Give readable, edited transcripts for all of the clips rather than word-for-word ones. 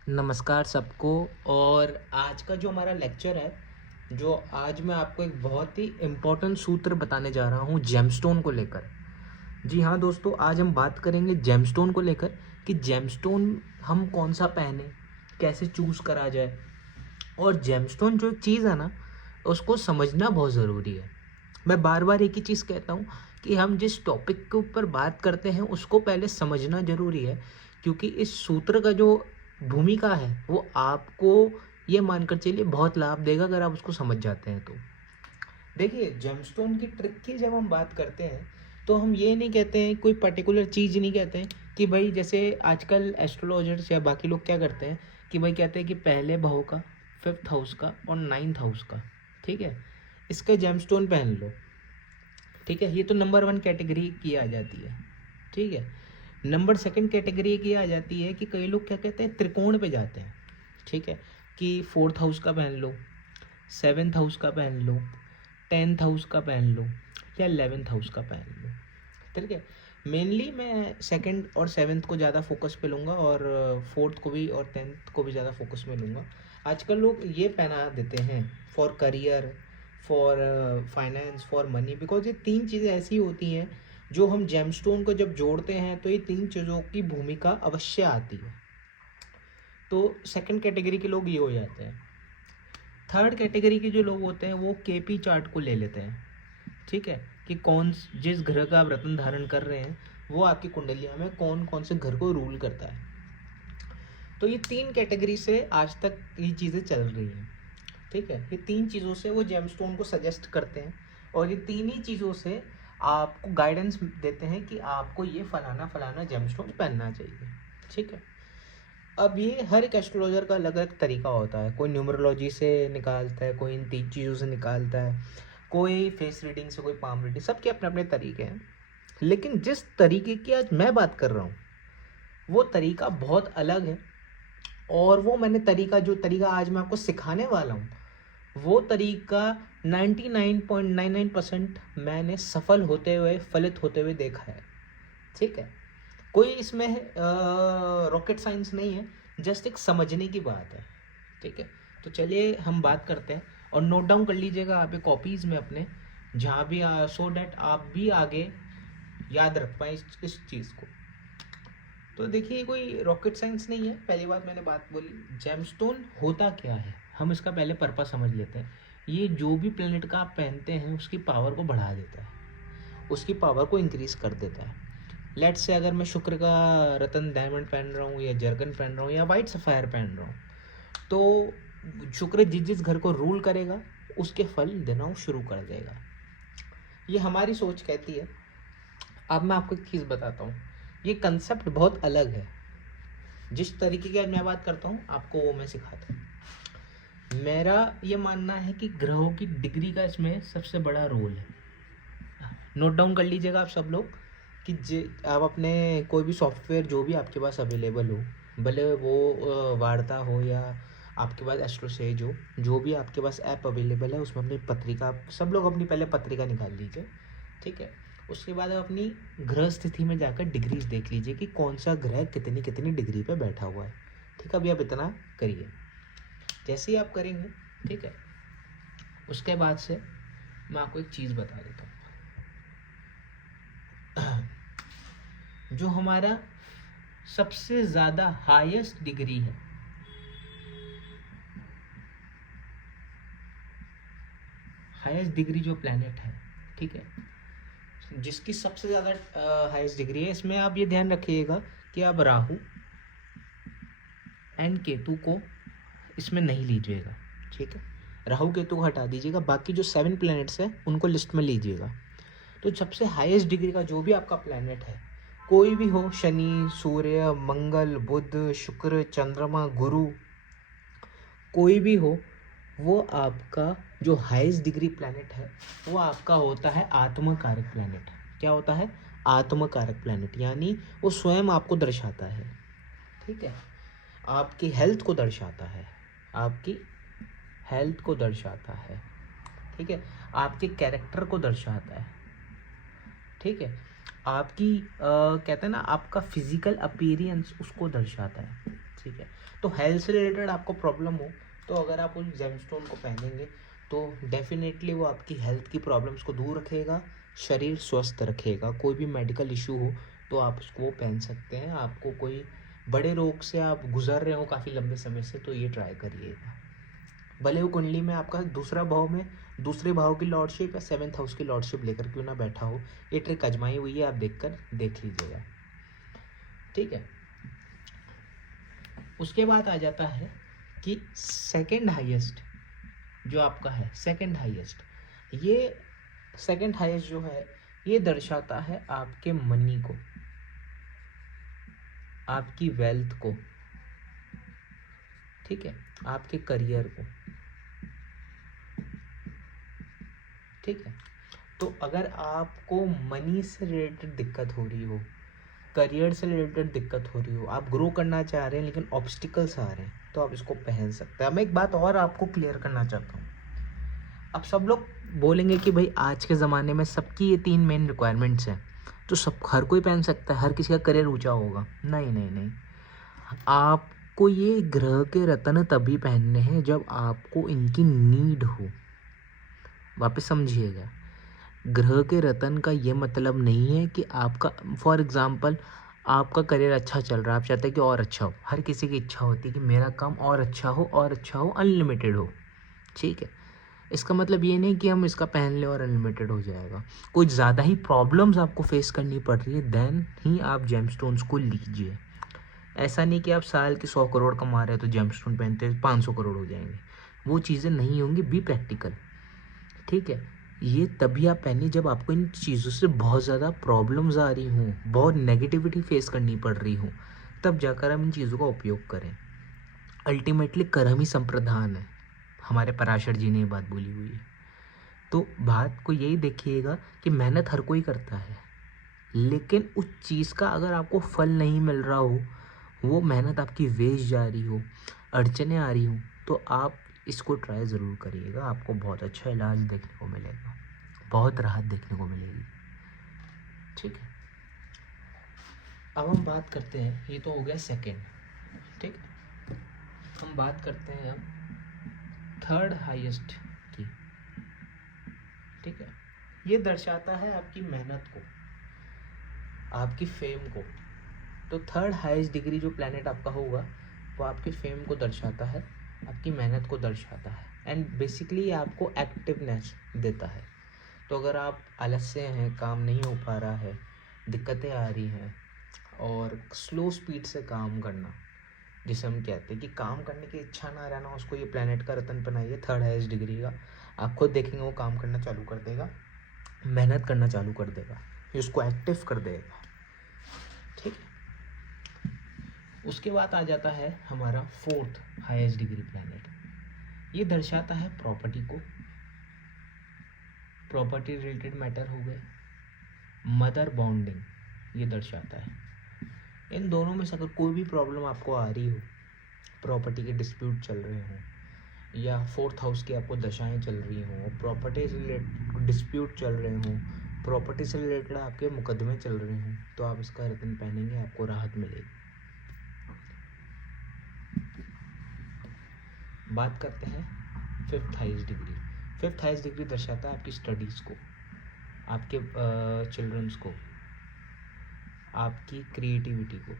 नमस्कार सबको। और आज का जो हमारा लेक्चर है, जो आज मैं आपको एक बहुत ही इम्पोर्टेंट सूत्र बताने जा रहा हूँ जेमस्टोन को लेकर। जी हाँ दोस्तों, आज हम बात करेंगे जेमस्टोन को लेकर कि जेमस्टोन हम कौन सा पहने, कैसे चूज़ करा जाए। और जेमस्टोन जो एक चीज़ है ना, उसको समझना बहुत ज़रूरी है। मैं बार बार एक ही चीज़ कहता हूँ कि हम जिस टॉपिक के ऊपर बात करते हैं उसको पहले समझना ज़रूरी है, क्योंकि इस सूत्र का जो भूमिका है वो आपको ये मानकर चलिए बहुत लाभ देगा अगर आप उसको समझ जाते हैं तो। देखिए, जेमस्टोन की ट्रिक की जब हम बात करते हैं तो हम ये नहीं कहते हैं, कोई पर्टिकुलर चीज़ नहीं कहते हैं कि भाई जैसे आजकल एस्ट्रोलॉजर्स या बाकी लोग क्या करते हैं कि भाई कहते हैं कि पहले भाव का, फिफ्थ हाउस का और नाइन्थ हाउस का, ठीक है, इसका जेमस्टोन पहन लो। ठीक है, ये तो नंबर वन कैटेगरी की आ जाती है। ठीक है, नंबर सेकंड कैटेगरी की आ जाती है कि कई लोग क्या कहते हैं, त्रिकोण पे जाते हैं। ठीक है, कि फोर्थ हाउस का पहन लो, सेवेंथ हाउस का पहन लो, टेंथ हाउस का पहन लो या 11th हाउस का पहन लो। ठीक है, मेनली मैं सेकंड और सेवन्थ को ज़्यादा फोकस पे लूँगा और फोर्थ को भी और टेंथ को भी ज़्यादा फोकस में लूँगा। आजकल लोग ये पहना देते हैं for career, for finance, for money, because ये तीन चीज़ें ऐसी होती हैं जो हम जेमस्टोन को जब जोड़ते हैं तो ये तीन चीज़ों की भूमिका अवश्य आती है। तो सेकंड कैटेगरी के लोग ये हो जाते हैं। थर्ड कैटेगरी के जो लोग होते हैं वो केपी चार्ट को ले लेते हैं। ठीक है, कि जिस ग्रह का आप रत्न धारण कर रहे हैं वो आपकी कुंडलिया में कौन कौन से घर को रूल करता है। तो ये तीन कैटेगरी से आज तक ये चीज़ें चल रही हैं। ठीक है, ये तीन चीज़ों से वो जेमस्टोन को सजेस्ट करते हैं और ये तीन ही चीज़ों से आपको गाइडेंस देते हैं कि आपको ये फलाना फलाना जेमस्टोन पहनना चाहिए। ठीक है, अब ये हर एक एस्ट्रोलॉजर का अलग अलग तरीका होता है। कोई न्यूमरोलॉजी से निकालता है, कोई इन तीन चीज़ों से निकालता है, कोई फेस रीडिंग से, कोई पाम रीडिंग, सबके अपने अपने तरीके हैं। लेकिन जिस तरीके की आज मैं बात कर रहा हूँ वो तरीका बहुत अलग है। और वो जो तरीका आज मैं आपको सिखाने वाला हूँ वो तरीका 99.99% मैंने सफल होते हुए, फलित होते हुए देखा है। ठीक है, कोई इसमें रॉकेट साइंस नहीं है, जस्ट एक समझने की बात है। ठीक है, तो चलिए हम बात करते हैं और नोट डाउन कर लीजिएगा आप कॉपीज़ में अपने, जहाँ भी सो डैट आप भी आगे याद रख पाए इस चीज़ को। तो देखिए, कोई रॉकेट साइंस नहीं है। पहली बात मैंने बात बोली, जेमस्टोन होता क्या है, हम इसका पहले पर्पस समझ लेते हैं। ये जो भी प्लेनेट का आप पहनते हैं उसकी पावर को बढ़ा देता है, उसकी पावर को इंक्रीज कर देता है। लेट्स से अगर मैं शुक्र का रतन डायमंड पहन रहा हूँ या जर्गन पहन रहा हूँ या वाइट सफायर पहन रहा हूँ, तो शुक्र जिस जिस घर को रूल करेगा उसके फल देना शुरू कर देगा। ये हमारी सोच कहती है। अब मैं आपको एक चीज़ बताता हूँ, ये कंसेप्ट बहुत अलग है। जिस तरीके की आज मैं बात करता हूँ आपको वो मैं सिखाता हूँ। मेरा ये मानना है कि ग्रहों की डिग्री का इसमें सबसे बड़ा रोल है। नोट डाउन कर लीजिएगा आप सब लोग कि आप अपने कोई भी सॉफ्टवेयर जो भी आपके पास अवेलेबल हो, भले वो वार्ता हो या आपके पास एस्ट्रोसेज हो, जो भी आपके पास ऐप अवेलेबल है उसमें अपनी पत्रिका, सब लोग अपनी पहले पत्रिका निकाल लीजिए। ठीक है, उसके बाद आप अपनी ग्रह स्थिति में जाकर डिग्रीज देख लीजिए कि कौन सा ग्रह कितनी कितनी डिग्री पे बैठा हुआ है। ठीक है, अभी आप इतना करिए। जैसे ही आप करेंगे, ठीक है, उसके बाद से मैं आपको एक चीज़ बता देता हूँ। जो हमारा सबसे ज़्यादा हाईएस्ट डिग्री है, हाईएस्ट डिग्री जो प्लैनेट है, ठीक है, जिसकी सबसे ज़्यादा हाईएस्ट डिग्री है, इसमें आप ये ध्यान रखिएगा कि आप राहु एंड केतु को इसमें नहीं लीजिएगा। ठीक है, राहु केतु को हटा दीजिएगा, बाकी जो 7 प्लैनेट्स हैं उनको लिस्ट में लीजिएगा। तो सबसे हाईएस्ट डिग्री का जो भी आपका प्लैनेट है, कोई भी हो, शनि, सूर्य, मंगल, बुध, शुक्र, चंद्रमा, गुरु, कोई भी हो, वो आपका जो हाईएस्ट डिग्री प्लैनेट है वो आपका होता है आत्मकारक प्लैनेट। क्या होता है? आत्मकारक प्लैनेट, यानी वो स्वयं आपको दर्शाता है। ठीक है, आपकी हेल्थ को दर्शाता है, आपकी हेल्थ को दर्शाता है। ठीक है, आपके कैरेक्टर को दर्शाता है। ठीक है, आपकी कहते हैं ना, आपका फिजिकल अपीयरेंस उसको दर्शाता है। ठीक है। तो हेल्थ से रिलेटेड आपको प्रॉब्लम हो तो अगर आप उस जेमस्टोन को पहनेंगे तो डेफिनेटली वो आपकी हेल्थ की प्रॉब्लम्स को दूर रखेगा, शरीर स्वस्थ रखेगा। कोई भी मेडिकल इशू हो तो आप उसको पहन सकते हैं। आपको कोई बड़े रोग से आप गुजर रहे हो काफ़ी लंबे समय से तो ये ट्राई करिएगा। भले वो कुंडली में आपका दूसरे भाव की लॉर्डशिप या 7th हाउस की लॉर्डशिप लेकर क्यों ना बैठा हो, ये ट्रिक आजमाई हुई है, आप देख लीजिएगा। ठीक है। उसके बाद आ जाता है कि सेकंड हाईएस्ट जो आपका है, सेकंड हाईएस्ट, ये सेकंड हाईएस्ट जो है ये दर्शाता है आपके मनी को, आपकी वेल्थ को, ठीक है, आपके करियर को। ठीक है। तो अगर आपको मनी से रिलेटेड दिक्कत हो रही हो, करियर से रिलेटेड दिक्कत हो रही हो, आप ग्रो करना चाह रहे हैं लेकिन ऑब्स्टिकल्स आ रहे हैं, तो आप इसको पहन सकते हैं। अब मैं एक बात और आपको क्लियर करना चाहता हूँ। अब सब लोग बोलेंगे कि भाई आज के ज़माने में सबकी ये 3 मेन रिक्वायरमेंट्स हैं तो सब हर कोई पहन सकता है, हर किसी का करियर ऊंचा होगा। नहीं नहीं नहीं, आपको ये ग्रह के रत्न तभी पहनने हैं जब आपको इनकी नीड हो। वापस समझिएगा, ग्रह के रतन का ये मतलब नहीं है कि आपका, फॉर एग्ज़ाम्पल, आपका करियर अच्छा चल रहा है, आप चाहते हैं कि और अच्छा हो। हर किसी की इच्छा होती है कि मेरा काम और अच्छा हो, अनलिमिटेड हो। ठीक है। इसका मतलब ये नहीं कि हम इसका पहन लें और अनलिमिटेड हो जाएगा। कुछ ज़्यादा ही प्रॉब्लम्स आपको फेस करनी पड़ रही है, देन ही आप जेमस्टोन्स को लीजिए। ऐसा नहीं कि आप साल के 100 करोड़ कमा रहे हैं तो जेमस्टोन पहनते हैं 500 करोड़ हो जाएंगे, वो चीज़ें नहीं होंगी। Be practical. ठीक है। ये तभी आप पहनिए जब आपको इन चीज़ों से बहुत ज़्यादा प्रॉब्लम्स आ रही हों, बहुत नेगेटिविटी फेस करनी पड़ रही हो, तब जाकर हम इन चीज़ों का उपयोग करें। अल्टीमेटली कर्म ही संप्रदान है, हमारे पराशर जी ने ये बात बोली हुई है। तो बात को यही देखिएगा कि मेहनत हर कोई करता है, लेकिन उस चीज़ का अगर आपको फल नहीं मिल रहा हो, वो मेहनत आपकी वेस्ट जा रही हो, अड़चने आ रही हो, तो आप इसको ट्राई ज़रूर करिएगा। आपको बहुत अच्छा इलाज देखने को मिलेगा, बहुत राहत देखने को मिलेगी। ठीक है। अब हम बात करते हैं, ये तो हो गया सेकेंड। ठीक है। हम बात करते हैं अब थर्ड हाईएस्ट की। ठीक है। ये दर्शाता है आपकी मेहनत को, आपकी फेम को। तो थर्ड हाईएस्ट डिग्री जो प्लैनेट आपका होगा वो आपकी फेम को दर्शाता है, आपकी मेहनत को दर्शाता है, एंड बेसिकली आपको एक्टिवनेस देता है। तो अगर आप आलस्य हैं, काम नहीं हो पा रहा है, दिक्कतें आ रही हैं, और स्लो स्पीड से काम करना, जिसे हम कहते हैं कि काम करने की इच्छा ना रहना, उसको ये प्लैनेट का रतन बनाइए थर्ड हाईएस्ट डिग्री का। आप खुद देखेंगे वो काम करना चालू कर देगा, मेहनत करना चालू कर देगा, ये उसको एक्टिव कर देगा। ठीक है। उसके बाद आ जाता है हमारा फोर्थ हाईएस्ट डिग्री प्लैनेट। ये दर्शाता है प्रॉपर्टी को, प्रॉपर्टी रिलेटेड मैटर हो गए, मदर बॉन्डिंग ये दर्शाता है। इन दोनों में से अगर कोई भी प्रॉब्लम आपको आ रही हो, प्रॉपर्टी के डिस्प्यूट चल रहे हों, या 4th हाउस की आपको दशाएं चल रही हों, प्रॉपर्टी से रिलेटेड डिस्प्यूट चल रहे हों, प्रॉपर्टी से रिलेटेड आपके मुकदमे चल रहे हों, तो आप इसका रत्न पहनेंगे, आपको राहत मिलेगी। बात करते हैं 5th highest degree. 5th highest degree दर्शाता है आपकी स्टडीज़ को, आपके चिल्ड्रंस को, आपकी क्रिएटिविटी को।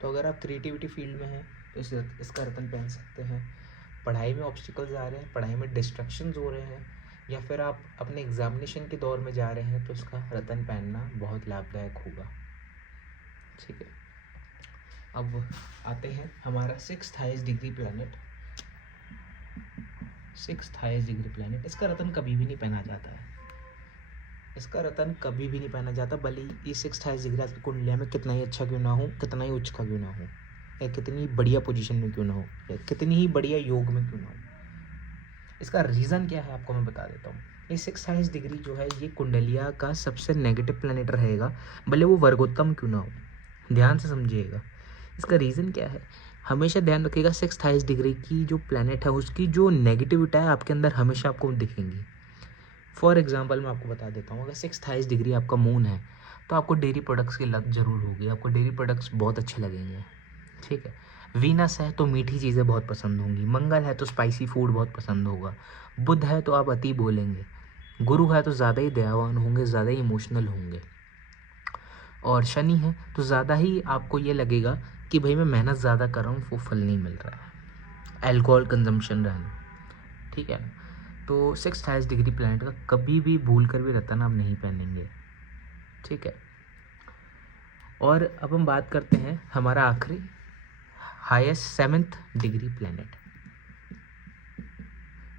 तो अगर आप क्रिएटिविटी फील्ड में हैं तो इसका रत्न पहन सकते हैं। पढ़ाई में ऑब्स्टिकल्स आ रहे हैं, पढ़ाई में डिस्ट्रैक्शंस हो रहे हैं, या फिर आप अपने एग्जामिनेशन के दौर में जा रहे हैं, तो इसका रत्न पहनना बहुत लाभदायक होगा। ठीक है। अब आते हैं हमारा 6th highest degree planet. 6th highest degree planet, इसका रत्न कभी भी नहीं पहना जाता है, इसका रत्न कभी भी नहीं पहना जाता, भले ये 6th हाईएस्ट डिग्री आपकी कुंडलिया में कितना ही अच्छा क्यों ना हो, कितना ही उच्च का क्यों ना हो, या कितनी बढ़िया पोजीशन में क्यों ना हो, या कितनी ही बढ़िया योग में क्यों ना हो। इसका रीज़न क्या है आपको मैं बता देता हूँ। ये 6th हाईएस्ट डिग्री जो है ये कुंडलिया का सबसे नेगेटिव प्लैनेट रहेगा, भले वो वर्गोत्तम क्यों ना हो। ध्यान से समझिएगा, इसका रीज़न क्या है, हमेशा ध्यान रखिएगा 6th हाईएस्ट डिग्री की जो प्लैनेट है उसकी जो नेगेटिविटी है आपके अंदर हमेशा आपको दिखेंगी। फॉर एग्जांपल मैं आपको बता देता हूँ, अगर 6th हाईएस्ट डिग्री आपका मून है तो आपको डेयरी प्रोडक्ट्स की लत ज़रूर होगी, आपको डेयरी प्रोडक्ट्स बहुत अच्छे लगेंगे। ठीक है। वीनस है तो मीठी चीज़ें बहुत पसंद होंगी, मंगल है तो स्पाइसी फूड बहुत पसंद होगा, बुध है तो आप अति बोलेंगे, गुरु है तो ज़्यादा ही दयावान होंगे, ज़्यादा ही इमोशनल होंगे, और शनि है तो ज़्यादा ही आपको ये लगेगा कि भाई मैं मेहनत ज़्यादा कर रहा हूँ, वो फल नहीं मिल रहा है, अल्कोहल कंजम्पशन रहना, ठीक है। तो 6th हाईएस्ट डिग्री प्लैनेट का कभी भी भूल कर भी रतन आप नहीं पहनेंगे, ठीक है। और अब हम बात करते हैं हमारा आखिरी हाईएस्ट 7th डिग्री प्लैनेट।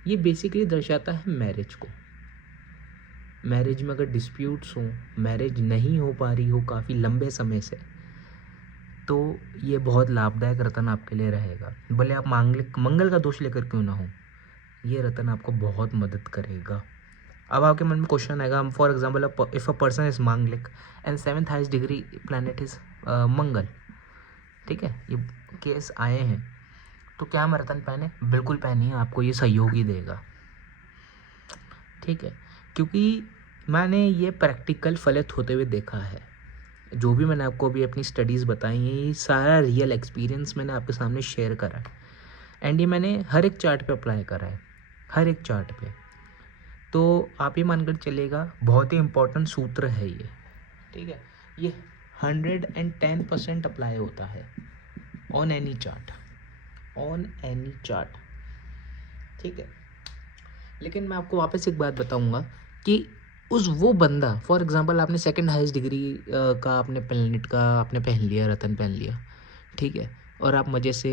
ये बेसिकली दर्शाता है मैरिज को। मैरिज में अगर डिस्प्यूट्स हों, मैरिज नहीं हो पा रही हो काफ़ी लंबे समय से, तो ये बहुत लाभदायक रतन आपके लिए रहेगा। भले आप मांगलिक मंगल का दोष लेकर क्यों ना हो, ये रतन आपको बहुत मदद करेगा। अब आपके मन में क्वेश्चन आएगा, for example if a person is मांगलिक and 7th highest degree planet is मंगल, ठीक है, ये केस आए हैं, तो क्या हम रतन पहने? बिल्कुल पहनिए, आपको ये सहयोग ही देगा, ठीक है। क्योंकि मैंने ये प्रैक्टिकल फलित होते हुए देखा है। जो भी मैंने आपको अभी अपनी स्टडीज़ बताई हैं, ये सारा रियल एक्सपीरियंस मैंने आपके सामने शेयर करा है, एंड ये मैंने हर एक चार्ट पे अप्लाई करा है, हर एक चार्ट पे। तो आप ये मानकर चलेगा, बहुत ही इम्पोर्टेंट सूत्र है ये, ठीक है। ये 110% अप्लाई होता है on any chart, on any chart, ठीक है। लेकिन मैं आपको वापस एक बात बताऊंगा कि उस वो बंदा, फॉर एग्जांपल आपने 2nd हाईएस्ट डिग्री का आपने प्लैनेट का आपने पहन लिया, रतन पहन लिया, ठीक है, और आप मज़े से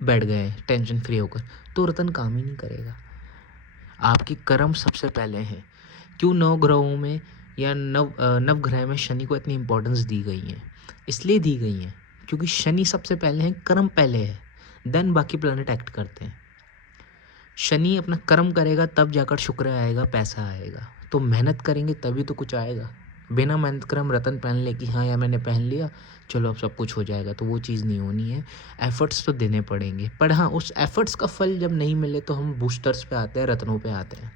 बैठ गए टेंशन फ्री होकर, तो रतन काम ही नहीं करेगा। आपकी कर्म सबसे पहले हैं। क्यों नवग्रहों में या नवग्रह में शनि को इतनी इंपॉर्टेंस दी गई है? इसलिए दी गई है क्योंकि शनि सबसे पहले है, कर्म पहले है, देन बाकी प्लैनेट एक्ट करते हैं। शनि अपना कर्म करेगा तब जाकर शुक्र आएगा, पैसा आएगा। तो मेहनत करेंगे तभी तो कुछ आएगा। बिना मेहनत कर हम रतन पहन ले कि हाँ यार मैंने पहन लिया, चलो अब सब कुछ हो जाएगा, तो वो चीज़ नहीं होनी है। एफर्ट्स तो देने पड़ेंगे, पर हाँ उस एफर्ट्स का फल जब नहीं मिले तो हम बूस्टर्स पे आते हैं, रत्नों पे आते हैं।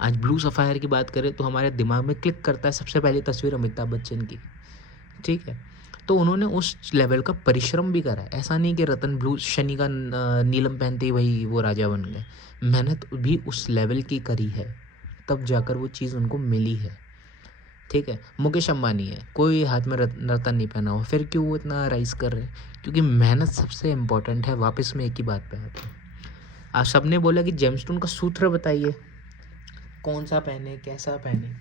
आज ब्लू सफ़ायर की बात करें तो हमारे दिमाग में क्लिक करता है सबसे पहली तस्वीर अमिताभ बच्चन की, ठीक है। तो उन्होंने उस लेवल का परिश्रम भी करा है। ऐसा नहीं कि रतन ब्लू शनि का नीलम पहनते ही वही वो राजा बन गए। मेहनत भी उस लेवल की करी है, तब जाकर वो चीज़ उनको मिली है, ठीक है। मुकेश अंबानी है, कोई हाथ में रतन नहीं पहना हो, फिर क्यों वो इतना राइज कर रहे हैं? क्योंकि मेहनत सबसे इम्पोर्टेंट है। वापस में एक ही बात पे आते हैं, आप सबने बोला कि जेमस्टोन का सूत्र बताइए, कौन सा पहने, कैसा पहने,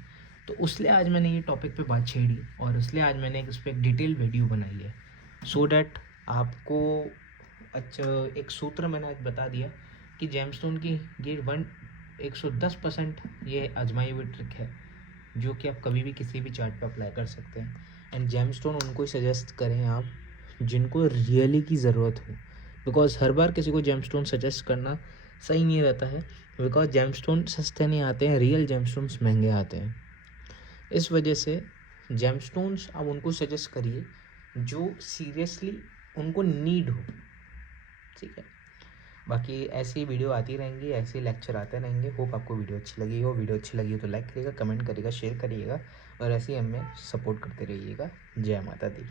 तो उसलिए आज मैंने ये टॉपिक पे बात छेड़ी, और इसलिए आज मैंने इस पर एक डिटेल वीडियो बनाई है, सो डैट आपको अच्छा एक सूत्र मैंने आज बता दिया कि जेमस्टोन की ये 110% ये आजमाई हुई ट्रिक है, जो कि आप कभी भी किसी भी चार्ट पे अप्लाई कर सकते हैं। एंड जेमस्टोन उनको ही सजेस्ट करें आप जिनको रियली की ज़रूरत हो, बिकॉज हर बार किसी को जेमस्टोन सजेस्ट करना सही नहीं रहता है, बिकॉज जेमस्टोन सस्ते नहीं आते हैं, रियल जेमस्टोन्स महंगे आते हैं। इस वजह से जेमस्टोन्स आप उनको सजेस्ट करिए जो सीरियसली उनको नीड हो, ठीक है। बाकी ऐसी वीडियो आती रहेंगी, ऐसे लेक्चर आते रहेंगे। होप आपको वीडियो अच्छी लगी हो। वीडियो अच्छी लगी हो तो लाइक करिएगा, कमेंट करिएगा, शेयर करिएगा, और ऐसे ही हमें सपोर्ट करते रहिएगा। जय माता दी।